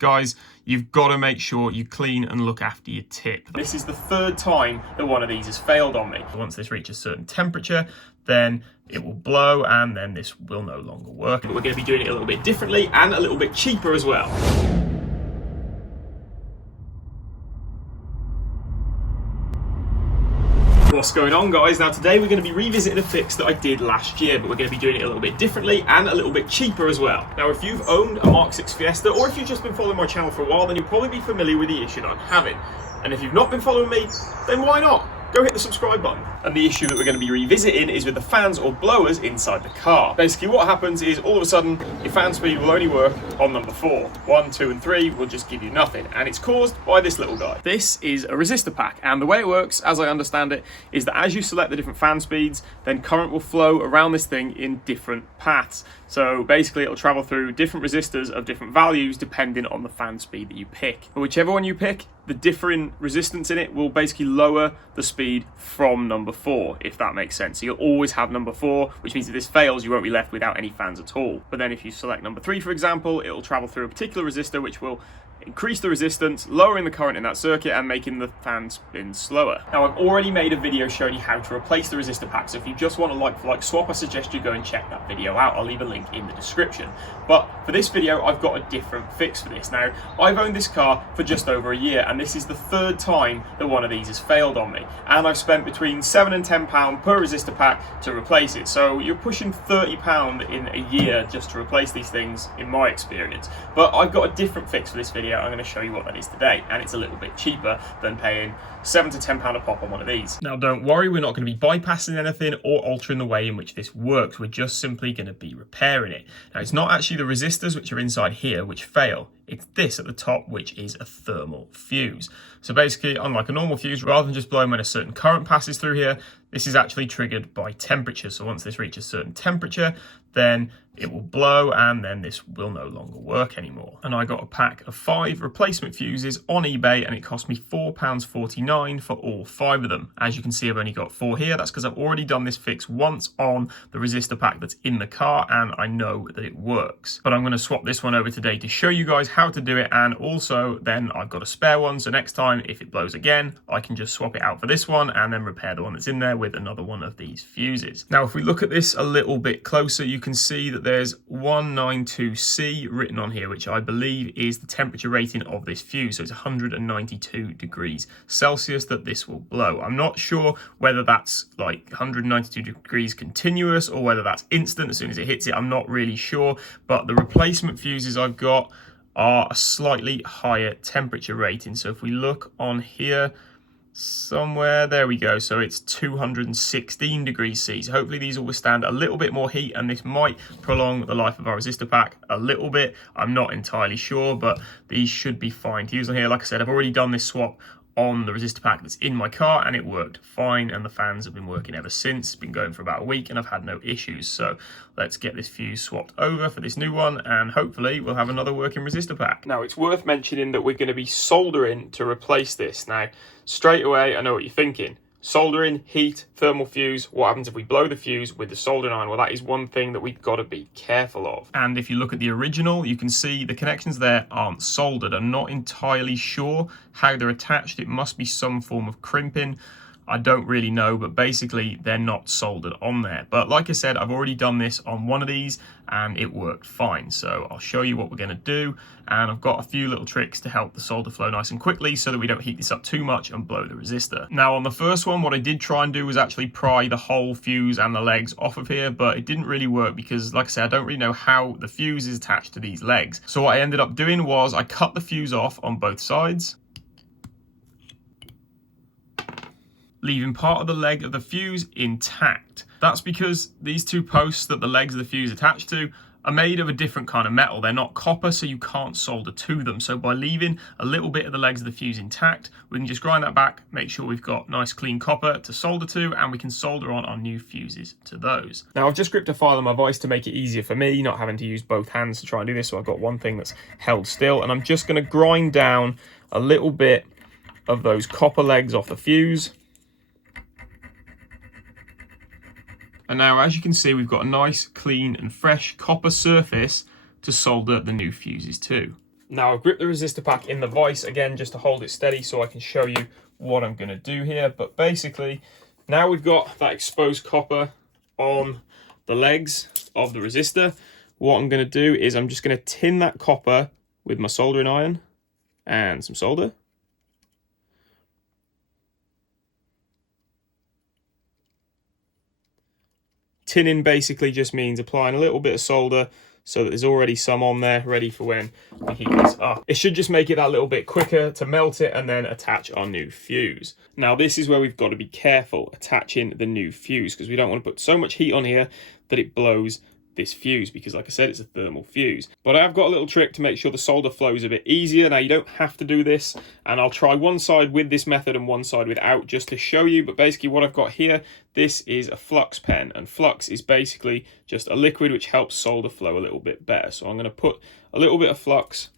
Guys, you've got to make sure you clean and look after your tip. This is the third time that one of these has failed on me. Once this reaches a certain temperature, then it will blow and then this will no longer work. But we're going to be doing it a little bit differently and a little bit cheaper as well. What's going on, guys? Now today we're going to be revisiting a fix that I did last year, but we're going to be doing it a little bit differently and a little bit cheaper as well. Now if you've owned a MK6 Fiesta, or if you've just been following my channel for a while, then you'll probably be familiar with the issue that I'm having. And if you've not been following me, then why not? Go hit the subscribe button. And the issue that we're going to be revisiting is with the fans or blowers inside the car. Basically what happens is all of a sudden your fan speed will only work on number 4. 1, 2 and 3 will just give you nothing, and it's caused by this little guy. This is a resistor pack, and the way it works, as I understand it, is that as you select the different fan speeds, then current will flow around this thing in different paths. So basically it'll travel through different resistors of different values depending on the fan speed that you pick. But whichever one you pick, the different resistance in it will basically lower the speed from number 4, if that makes sense. So you'll always have number 4, which means if this fails, you won't be left without any fans at all. But then if you select number 3, for example, it'll travel through a particular resistor, which will increase the resistance, lowering the current in that circuit and making the fan spin slower. Now I've already made a video showing you how to replace the resistor pack, so if you just want a like-for-like swap, I suggest you go and check that video out. I'll leave a link in the description. But for this video, I've got a different fix for this. Now, I've owned this car for just over a year, and this is the third time that one of these has failed on me. And I've spent between £7 and £10 per resistor pack to replace it. So you're pushing £30 in a year just to replace these things, in my experience. But I've got a different fix for this video. I'm going to show you what that is today, and it's a little bit cheaper than paying £7 to £10 a pop on one of these. Now don't worry, we're not going to be bypassing anything or altering the way in which this works. We're just simply going to be repairing it. Now it's not actually the resistors which are inside here which fail. It's this at the top, which is a thermal fuse. So basically, unlike a normal fuse, rather than just blowing when a certain current passes through here, this is actually triggered by temperature. So once this reaches a certain temperature, then it will blow and then this will no longer work anymore. And I got a pack of 5 replacement fuses on eBay, and it cost me £4.49 for all 5 of them. As you can see, I've only got 4 here. That's because I've already done this fix once on the resistor pack that's in the car, and I know that it works. But I'm going to swap this one over today to show you guys how to do it, and also then I've got a spare one, so next time if it blows again, I can just swap it out for this one and then repair the one that's in there with another one of these fuses. Now if we look at this a little bit closer, you can see that there's 192C written on here, which I believe is the temperature rating of this fuse. So it's 192 degrees Celsius that this will blow. I'm not sure whether that's like 192 degrees continuous or whether that's instant as soon as it hits it. I'm not really sure, but the replacement fuses I've got are a slightly higher temperature rating. So if we look on here somewhere, there we go, so it's 216 degrees C. So hopefully these will withstand a little bit more heat, and this might prolong the life of our resistor pack a little bit. I'm not entirely sure, but these should be fine to use on here. Like I said, I've already done this swap on the resistor pack that's in my car and it worked fine, and the fans have been working ever since. It's been going for about a week and I've had no issues. So let's get this fuse swapped over for this new one, and hopefully we'll have another working resistor pack. Now it's worth mentioning that we're going to be soldering to replace this. Now straight away I know what you're thinking: soldering, heat, thermal fuse. What happens if we blow the fuse with the soldering iron? Well, that is one thing that we've got to be careful of. And if you look at the original, you can see the connections there aren't soldered. I'm not entirely sure how they're attached. It must be some form of crimping. I don't really know, but basically they're not soldered on there. But like I said, I've already done this on one of these and it worked fine. So I'll show you what we're going to do, and I've got a few little tricks to help the solder flow nice and quickly so that we don't heat this up too much and blow the resistor. Now on the first one, what I did try and do was actually pry the whole fuse and the legs off of here, but it didn't really work because, like I said, I don't really know how the fuse is attached to these legs. So what I ended up doing was I cut the fuse off on both sides, leaving part of the leg of the fuse intact. That's because these 2 posts that the legs of the fuse attach to are made of a different kind of metal. They're not copper, so you can't solder to them. So by leaving a little bit of the legs of the fuse intact, we can just grind that back, make sure we've got nice clean copper to solder to, and we can solder on our new fuses to those. Now I've just gripped a file on my vise to make it easier for me, not having to use both hands to try and do this. So I've got one thing that's held still, and I'm just going to grind down a little bit of those copper legs off the fuse. And now, as you can see, we've got a nice, clean and fresh copper surface to solder the new fuses to. Now I've gripped the resistor pack in the vise again just to hold it steady so I can show you what I'm going to do here. But basically, now we've got that exposed copper on the legs of the resistor, what I'm going to do is I'm just going to tin that copper with my soldering iron and some solder. Tinning basically just means applying a little bit of solder so that there's already some on there ready for when we heat this up. It should just make it that little bit quicker to melt it and then attach our new fuse. Now this is where we've got to be careful attaching the new fuse, because we don't want to put so much heat on here that it blows this fuse, because like I said, it's a thermal fuse. But I've got a little trick to make sure the solder flows a bit easier. Now you don't have to do this, and I'll try one side with this method and one side without just to show you. But basically what I've got here, this is a flux pen, and flux is basically just a liquid which helps solder flow a little bit better. So I'm going to put a little bit of flux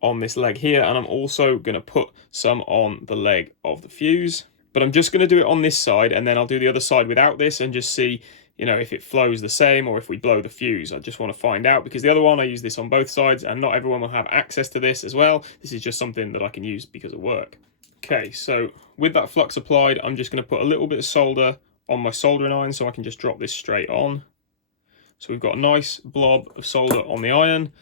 on this leg here, and I'm also going to put some on the leg of the fuse. But I'm just going to do it on this side, and then I'll do the other side without this and just see, you know, if it flows the same or if we blow the fuse. I just want to find out, because the other one I use this on both sides and not everyone will have access to this as well. This is just something that I can use because of work. Okay, so with that flux applied, I'm just going to put a little bit of solder on my soldering iron so I can just drop this straight on. So we've got a nice blob of solder on the iron,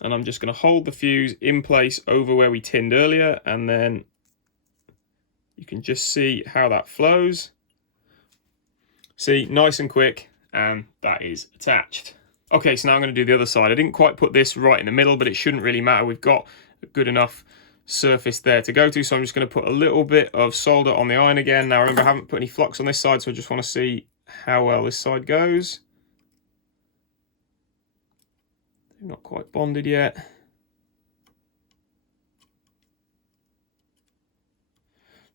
and I'm just going to hold the fuse in place over where we tinned earlier, and then you can just see how that flows. See, nice and quick, and that is attached. Okay, so now I'm going to do the other side. I didn't quite put this right in the middle, but it shouldn't really matter. We've got a good enough surface there to go to, so I'm just going to put a little bit of solder on the iron again. Now remember, I haven't put any flux on this side, so I just want to see how well this side goes. Not quite bonded yet.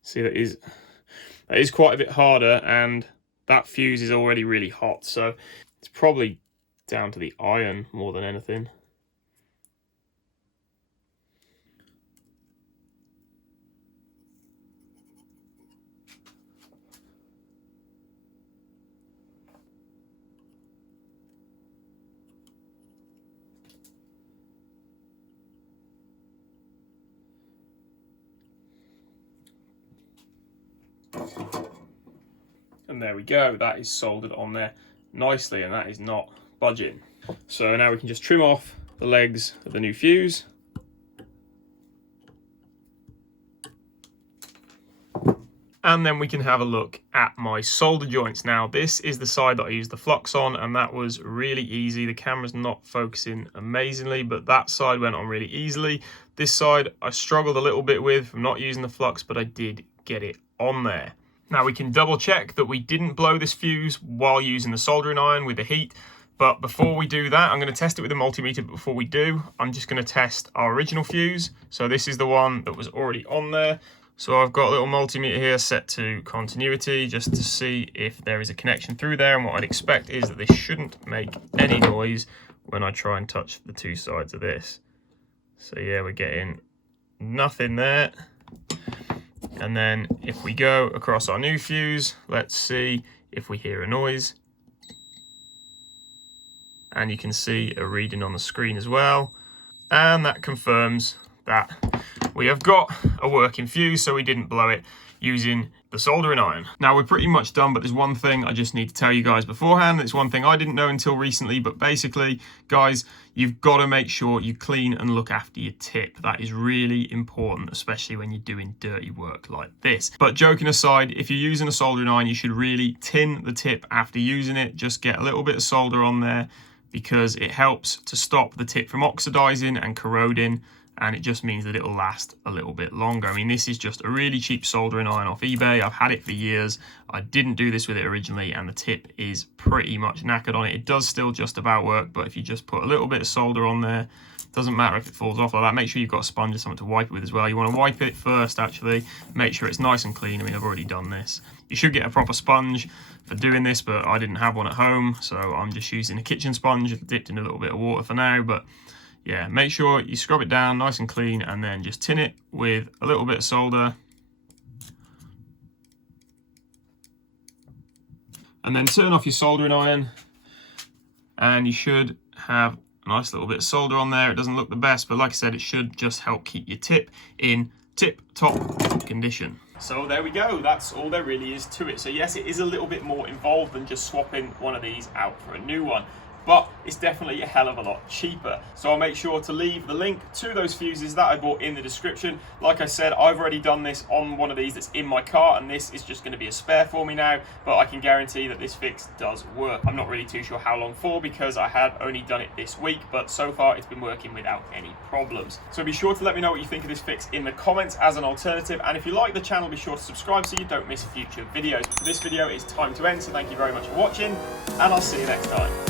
See, that is quite a bit harder, and that fuse is already really hot, so it's probably down to the iron more than anything. And there we go, that is soldered on there nicely, and that is not budging. So now we can just trim off the legs of the new fuse. And then we can have a look at my solder joints. Now this is the side that I used the flux on, and that was really easy. The camera's not focusing amazingly, but that side went on really easily. This side I struggled a little bit with from not using the flux, but I did get it on there. Now we can double check that we didn't blow this fuse while using the soldering iron with the heat. But before we do that, I'm going to test it with a multimeter. But before we do, I'm just going to test our original fuse. So this is the one that was already on there. So I've got a little multimeter here set to continuity just to see if there is a connection through there. And what I'd expect is that this shouldn't make any noise when I try and touch the two sides of this. So yeah, we're getting nothing there. And then if we go across our new fuse, let's see if we hear a noise. And you can see a reading on the screen as well. And that confirms that we have got a working fuse, so we didn't blow it using the soldering iron. Now we're pretty much done, but there's one thing I just need to tell you guys beforehand. It's one thing I didn't know until recently, but basically, guys, you've got to make sure you clean and look after your tip. That is really important, especially when you're doing dirty work like this. But joking aside, if you're using a soldering iron, you should really tin the tip after using it. Just get a little bit of solder on there, because it helps to stop the tip from oxidizing and corroding, and it just means that it'll last a little bit longer. I mean, this is just a really cheap soldering iron off eBay. I've had it for years. I didn't do this with it originally, and the tip is pretty much knackered on it. It does still just about work, but if you just put a little bit of solder on there, doesn't matter if it falls off like that. Make sure you've got a sponge or something to wipe it with as well. You want to wipe it first, actually. Make sure it's nice and clean. I mean, I've already done this. You should get a proper sponge for doing this, but I didn't have one at home, so I'm just using a kitchen sponge dipped in a little bit of water for now. But yeah, make sure you scrub it down nice and clean, and then just tin it with a little bit of solder. And then turn off your soldering iron, and you should have A nice little bit of solder on there. It doesn't look the best, but like I said, it should just help keep your tip in tip-top condition. So there we go, that's all there really is to it. So yes, it is a little bit more involved than just swapping one of these out for a new one, but it's definitely a hell of a lot cheaper. So I'll make sure to leave the link to those fuses that I bought in the description. Like I said, I've already done this on one of these that's in my car, and this is just going to be a spare for me now, but I can guarantee that this fix does work. I'm not really too sure how long for, because I have only done it this week, but so far it's been working without any problems. So be sure to let me know what you think of this fix in the comments as an alternative, and if you like the channel, be sure to subscribe so you don't miss future videos. For this video, it's time to end, so thank you very much for watching, and I'll see you next time.